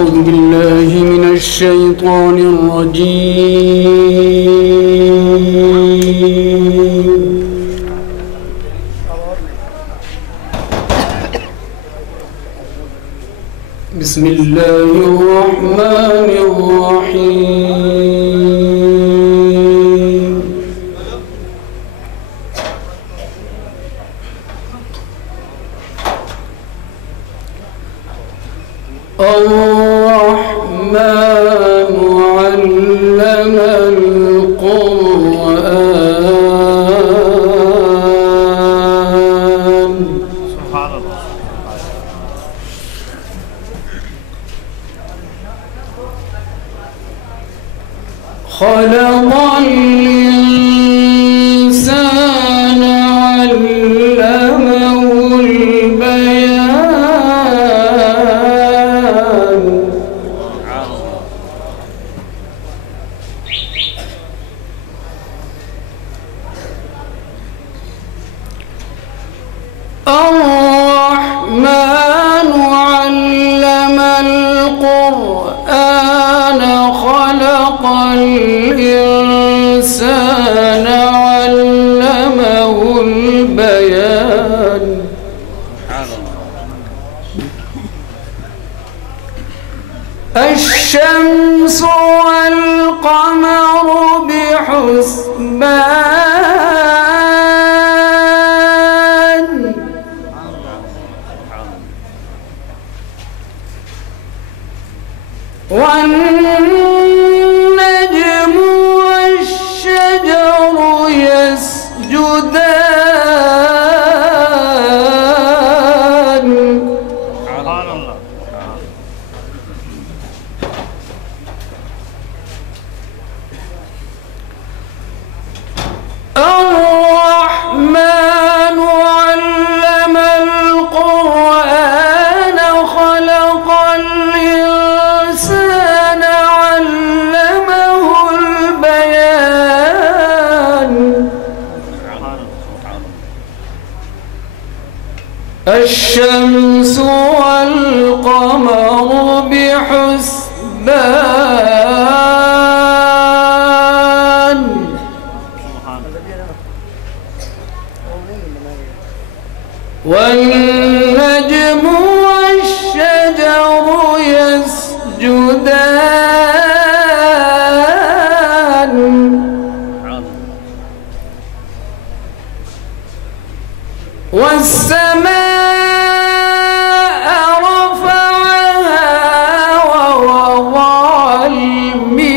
أعوذ بالله من الشيطان الرجيم. بسم الله الرحمن الرحيم. الرحمن علم القرآن. سبحان الله. خلق الإنسان علمه البيان. الرحمن علم القرآن خلق الإنسان علمه البيان. الشمس والقمر بحسبان. والنجم والشجر يسجدان. سبحان الله. الرحمن علم القرآن خلق الإنسان علمه البيان. الشمس والقمر بحسبان. والنجم والشجر يسجدان. والسماء رفعها ووضع الميزان.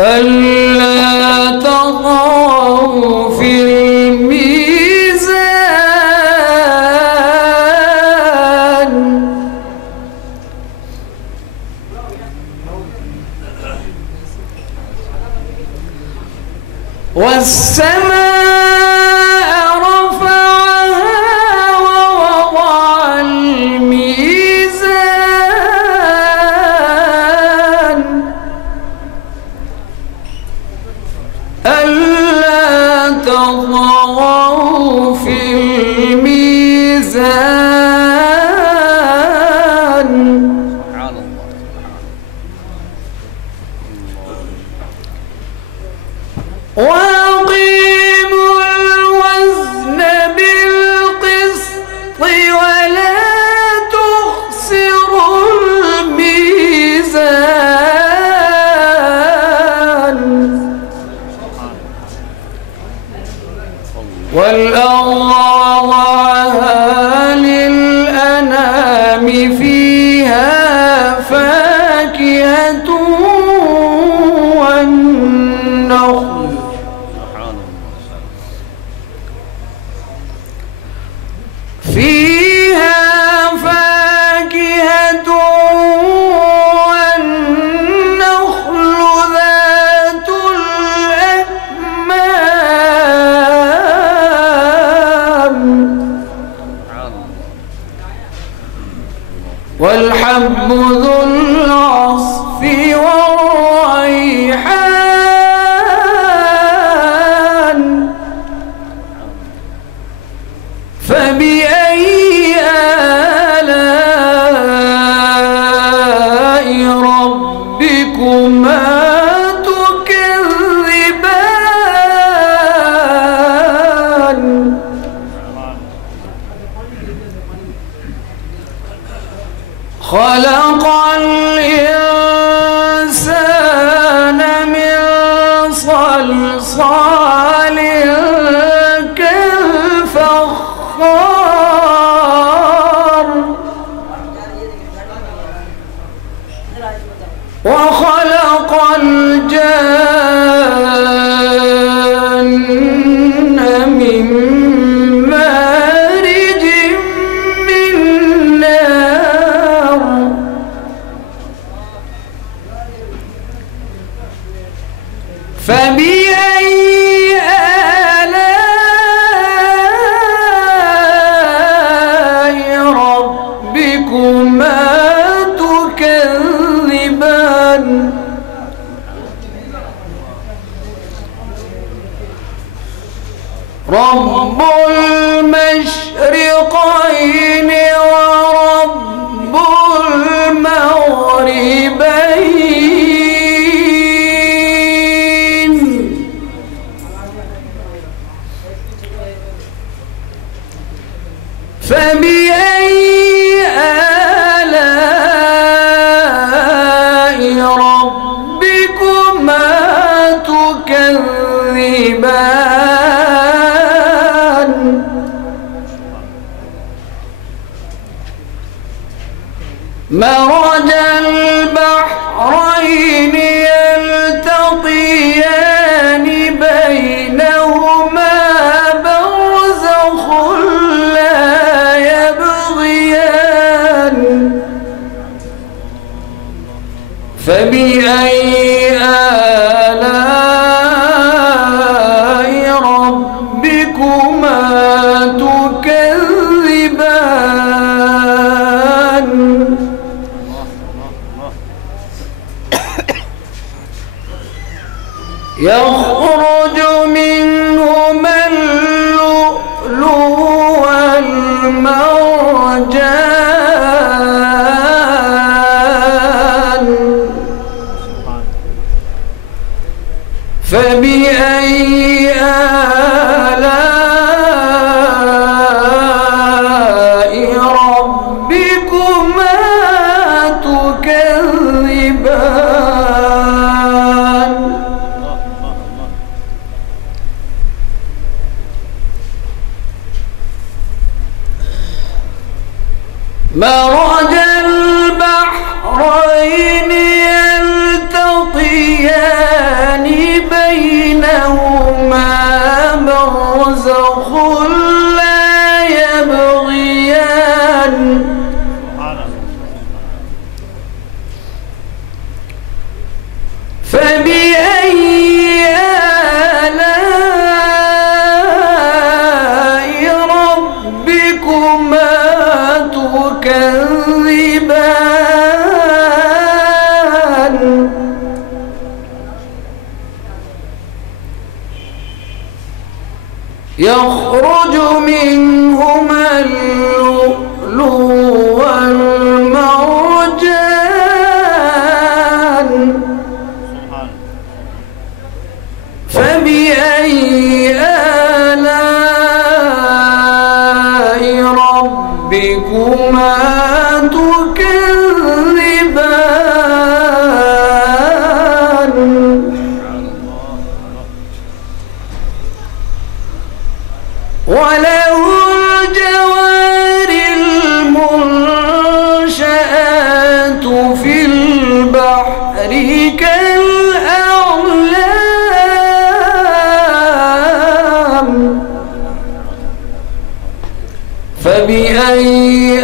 ألا تطغوا في الميزان. والسماء رفعها ووضع الميزان. ألا تطغوا في الميزان. وأقيموا الوزن بالقسط ولا تخسروا الميزان. والأرض وضعها للأنام فيها فاكهة والنخل. فيها فاكهة والنخل ذات الأكمام. والحب ذو العصف والريحان. فبأي آلاء ربكما تكذبان خلق الإنسان من صلصال كالفخار وخلق الجن من مارج من نار فبأي آلاء ربكما تكذبان رب المشرقين ورب المغربين فبأي آلاء ربكما تكذبان مرج البحرين يلتقيان بينهما برزخ لا يبغيان فبأي آلاء ربكما تكذبان يخرج منهما اللؤلؤ والمرجان فبأي آلاء ربكما تكذبان مرج البحرين يلتقيان بينهما برزخ لا يبغيان فبأي آلاء ربكما تكذبان يخرج منهما اللؤلؤ والمرجان فبأي آلاء ربكما تكذبان وله الجوار المنشآت في البحر كالأعلام فبأي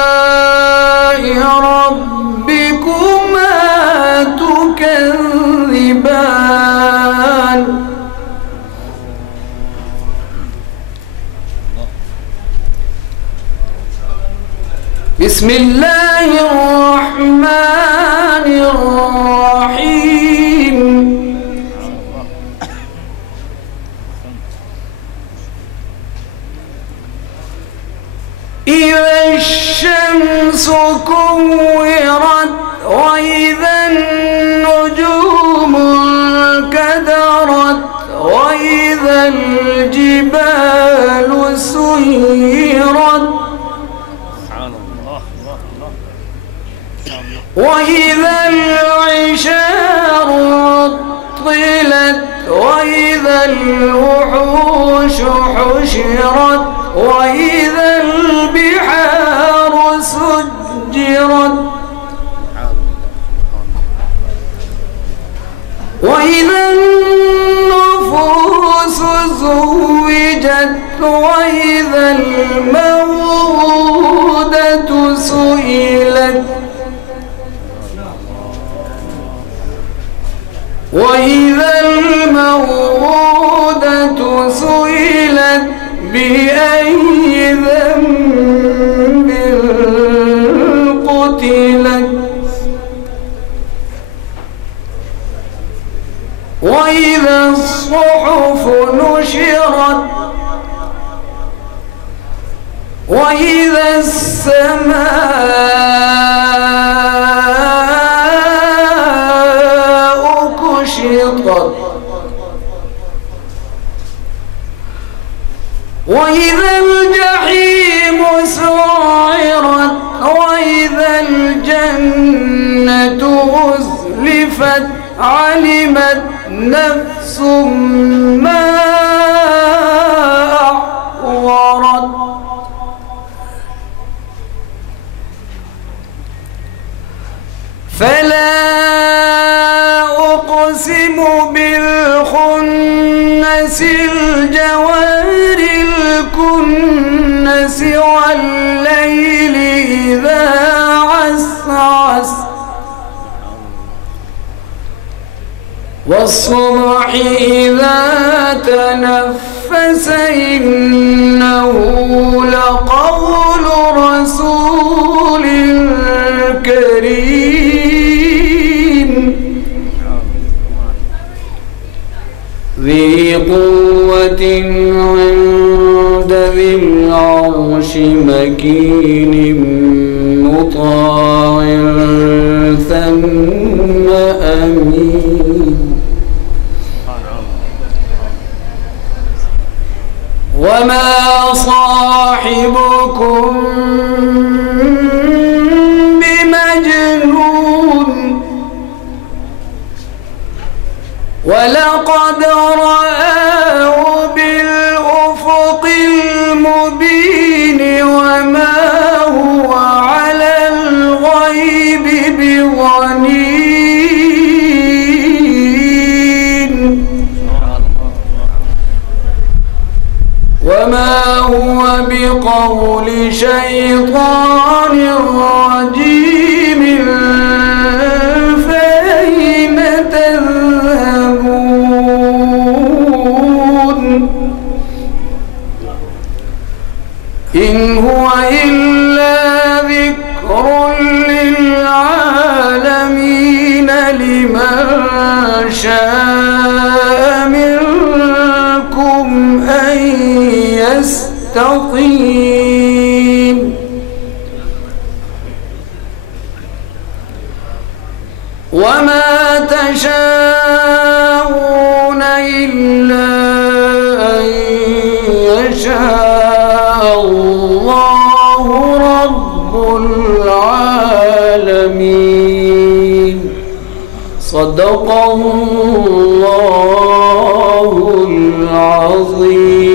آلاء ربكما تكذبان بسم الله الرحمن الرحيم إذا الشمس كورت وإذا النجوم انكدرت وإذا الجبال سيرت وإذا العشار عطلت وإذا الوحوش حشرت وإذا البحار سجرت وإذا النفوس زوجت وإذا الموءودة سئلت وإذا الموءودة سئلت بأي ذنب قتلت وإذا الصحف نشرت وإذا السماء كشطت وإذا الجحيم سعرت وإذا الجنة أزلفت علمت نفس ما أحضرت فلا أقسم بالخنس الجوار الكنس والليل إذا عسعس والصبح إذا تنفس إنه لقول رسول كريم ذي قوة عند ذي العرش مكين مطاع ثم أمين وما صاحبكم بمجنون ولقد رآه بالأفق المبين وما هو على الغيب بضنين وما هو بقول شيطان رجيم فأين تذهبون إن هو إلا ذكر للعالمين لمن شاء منكم أن يستقيم وما تشاءون إلا أن يشاء الله رب العالمين صدق الله العظيم.